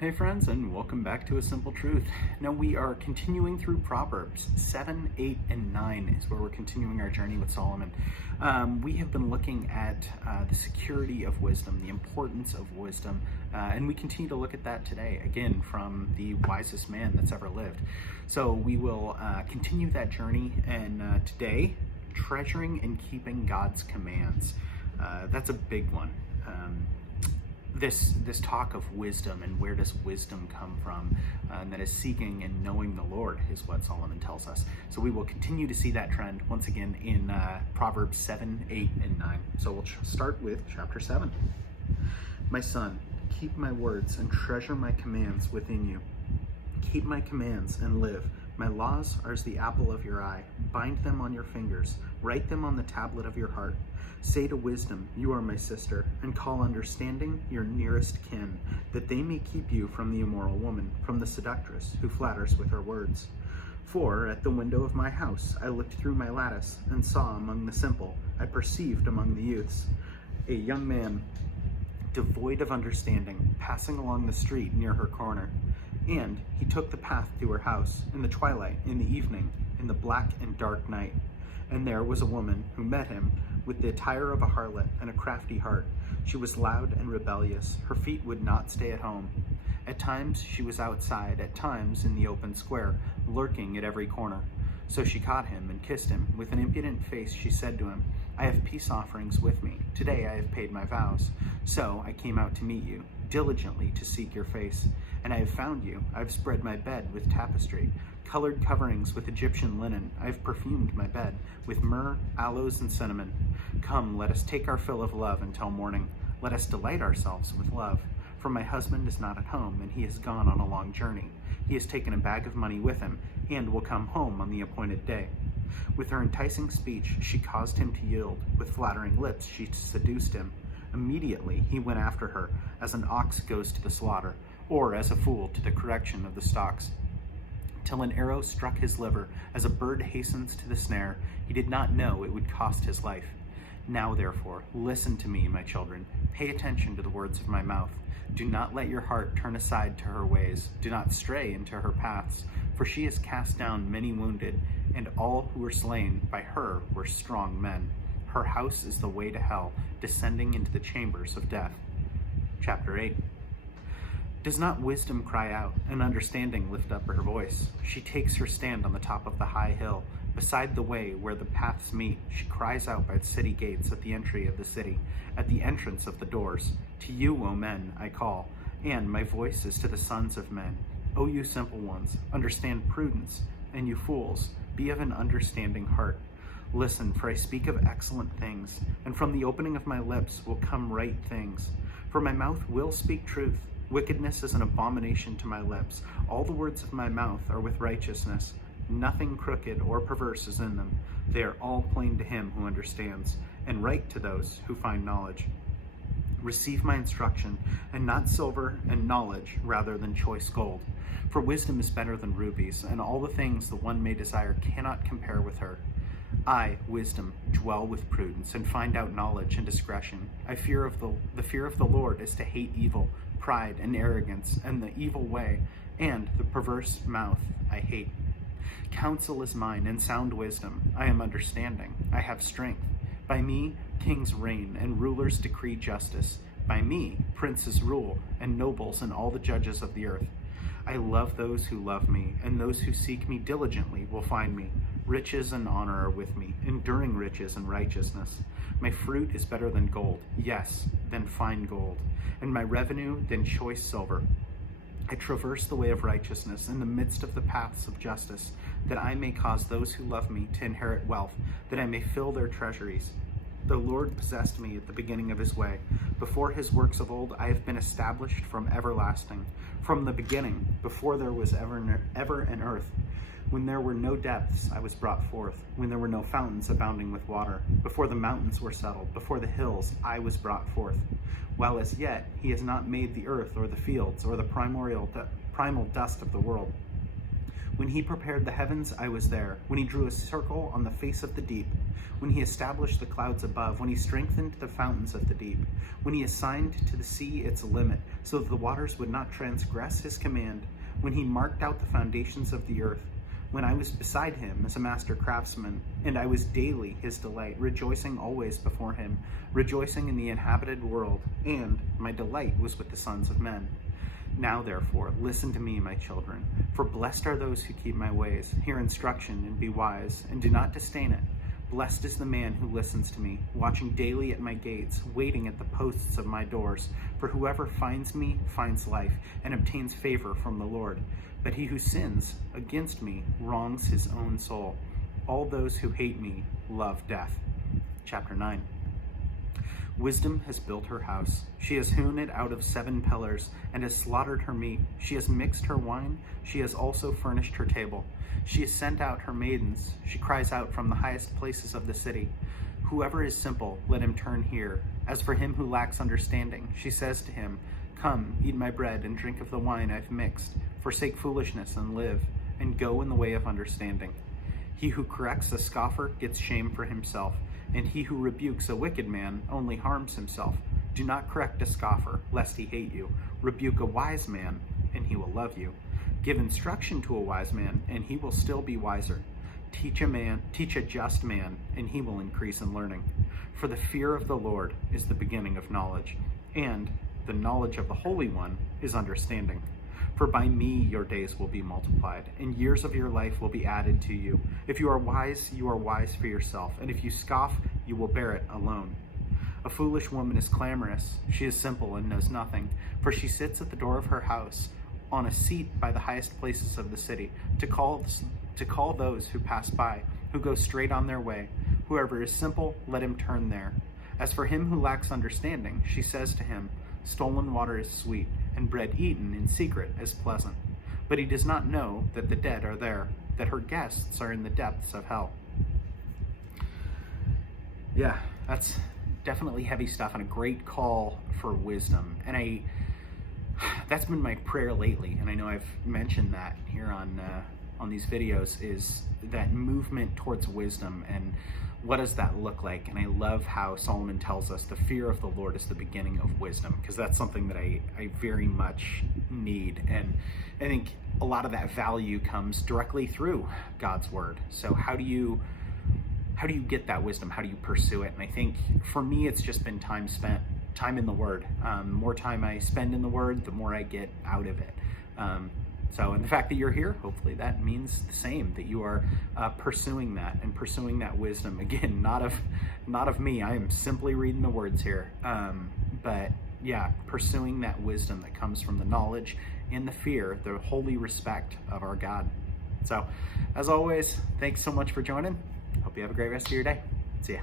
Hey friends, and welcome back to A Simple Truth. Now we are continuing through Proverbs 7, 8, and 9 is where we're continuing our journey with Solomon. We have been looking at the security of wisdom, the importance of wisdom, and we continue to look at that today, again, from the wisest man that's ever lived. So we will continue that journey, and today, treasuring and keeping God's commands. That's a big one. This talk of wisdom and where does wisdom come from, and that is seeking and knowing the Lord is what Solomon tells us. So we will continue to see that trend once again in Proverbs 7, 8, and 9. So we'll start with chapter 7. My son, keep my words and treasure my commands within you. Keep my commands and live. My laws are as the apple of your eye. Bind them on your fingers. Write them on the tablet of your heart. Say to wisdom, you are my sister, and call understanding your nearest kin, that they may keep you from the immoral woman, from the seductress who flatters with her words. For at the window of my house I looked through my lattice, and saw among the simple, I perceived among the youths, a young man devoid of understanding, passing along the street near her corner. And he took the path to her house, in the twilight, in the evening, in the black and dark night. And there was a woman who met him with the attire of a harlot and a crafty heart. She was loud and rebellious. Her feet would not stay at home. At times she was outside, at times in the open square, lurking at every corner. So she caught him and kissed him. With an impudent face she said to him, I have peace offerings with me. Today I have paid my vows. So I came out to meet you, diligently to seek your face. And I have found you. I have spread my bed with tapestry, colored coverings with Egyptian linen. I have perfumed my bed with myrrh, aloes, and cinnamon. Come, let us take our fill of love until morning. Let us delight ourselves with love. For my husband is not at home, and he has gone on a long journey. He has taken a bag of money with him, and will come home on the appointed day. With her enticing speech, she caused him to yield. With flattering lips, she seduced him. Immediately he went after her, as an ox goes to the slaughter, or as a fool to the correction of the stocks, till an arrow struck his liver, as a bird hastens to the snare. He did not know it would cost his life. Now therefore, listen to me, my children. Pay attention to the words of my mouth. Do not let your heart turn aside to her ways. Do not stray into her paths, for she has cast down many wounded, and all who were slain by her were strong men. Her house is the way to hell, descending into the chambers of death. Chapter 8. Does not wisdom cry out, and understanding lift up her voice? She takes her stand on the top of the high hill, beside the way where the paths meet. She cries out by the city gates, at the entry of the city, at the entrance of the doors. To you, O men, I call, and my voice is to the sons of men. O you simple ones, understand prudence, and you fools, be of an understanding heart. Listen, for I speak of excellent things, and from the opening of my lips will come right things. For my mouth will speak truth. Wickedness is an abomination to my lips. All the words of my mouth are with righteousness. Nothing crooked or perverse is in them. They are all plain to him who understands, and right to those who find knowledge. Receive my instruction, and not silver, and knowledge rather than choice gold. For wisdom is better than rubies, and all the things the one may desire cannot compare with her. I, wisdom, dwell with prudence, and find out knowledge and discretion. The fear of the Lord is to hate evil, pride and arrogance, and the evil way, and the perverse mouth I hate. Counsel is mine, and sound wisdom. I am understanding. I have strength. By me kings reign, and rulers decree justice. By me princes rule, and nobles and all the judges of the earth. I love those who love me, and those who seek me diligently will find me. Riches and honor are with me, enduring riches and righteousness. My fruit is better than gold, yes, than fine gold, and my revenue than choice silver. I traverse the way of righteousness in the midst of the paths of justice, that I may cause those who love me to inherit wealth, that I may fill their treasuries. The Lord possessed me at the beginning of his way. Before his works of old, I have been established from everlasting. From the beginning, before there was ever an earth. When there were no depths, I was brought forth. When there were no fountains abounding with water. Before the mountains were settled, before the hills, I was brought forth. While as yet he has not made the earth or the fields or the primal dust of the world. When he prepared the heavens, I was there. When he drew a circle on the face of the deep. When he established the clouds above. When he strengthened the fountains of the deep. When he assigned to the sea its limit, so that the waters would not transgress his command. When he marked out the foundations of the earth. When I was beside him as a master craftsman, and I was daily his delight, rejoicing always before him, rejoicing in the inhabited world, and my delight was with the sons of men. Now, therefore, listen to me, my children, for blessed are those who keep my ways. Hear instruction and be wise, and do not disdain it. Blessed is the man who listens to me, watching daily at my gates, waiting at the posts of my doors. For whoever finds me finds life, and obtains favor from the Lord. But he who sins against me wrongs his own soul. All those who hate me love death. Chapter 9. Wisdom has built her house. She has hewn it out of 7 pillars, and has slaughtered her meat. She has mixed her wine. She has also furnished her table. She has sent out her maidens. She cries out from the highest places of the city. Whoever is simple, let him turn here. As for him who lacks understanding, she says to him, Come, eat my bread and drink of the wine I've mixed. Forsake foolishness and live, and go in the way of understanding. He who corrects a scoffer gets shame for himself, and he who rebukes a wicked man only harms himself. Do not correct a scoffer, lest he hate you. Rebuke a wise man, and he will love you. Give instruction to a wise man, and he will still be wiser. Teach a just man, and he will increase in learning. For the fear of the Lord is the beginning of knowledge, and the knowledge of the Holy One is understanding. For by me your days will be multiplied, and years of your life will be added to you. If you are wise for yourself, and if you scoff, you will bear it alone. A foolish woman is clamorous. She is simple and knows nothing, for she sits at the door of her house, on a seat by the highest places of the city, to call those who pass by, who go straight on their way. Whoever is simple, let him turn there. As for him who lacks understanding, she says to him, Stolen water is sweet, and bread eaten in secret is pleasant. But he does not know that the dead are there, that her guests are in the depths of hell. Yeah, that's definitely heavy stuff and a great call for wisdom. And that's been my prayer lately, and I know I've mentioned that here on these videos, is that movement towards wisdom, and what does that look like? And I love how Solomon tells us the fear of the Lord is the beginning of wisdom, because that's something that I very much need. And I think a lot of that value comes directly through God's word. So how do you get that wisdom? How do you pursue it? And I think for me, it's just been time in the word. More time I spend in the word, the more I get out of it. And the fact that you're here, hopefully that means the same, that you are pursuing that wisdom. Again, not of me. I am simply reading the words here. But yeah, pursuing that wisdom that comes from the knowledge and the fear, the holy respect of our God. So, as always, thanks so much for joining. Hope you have a great rest of your day. See ya.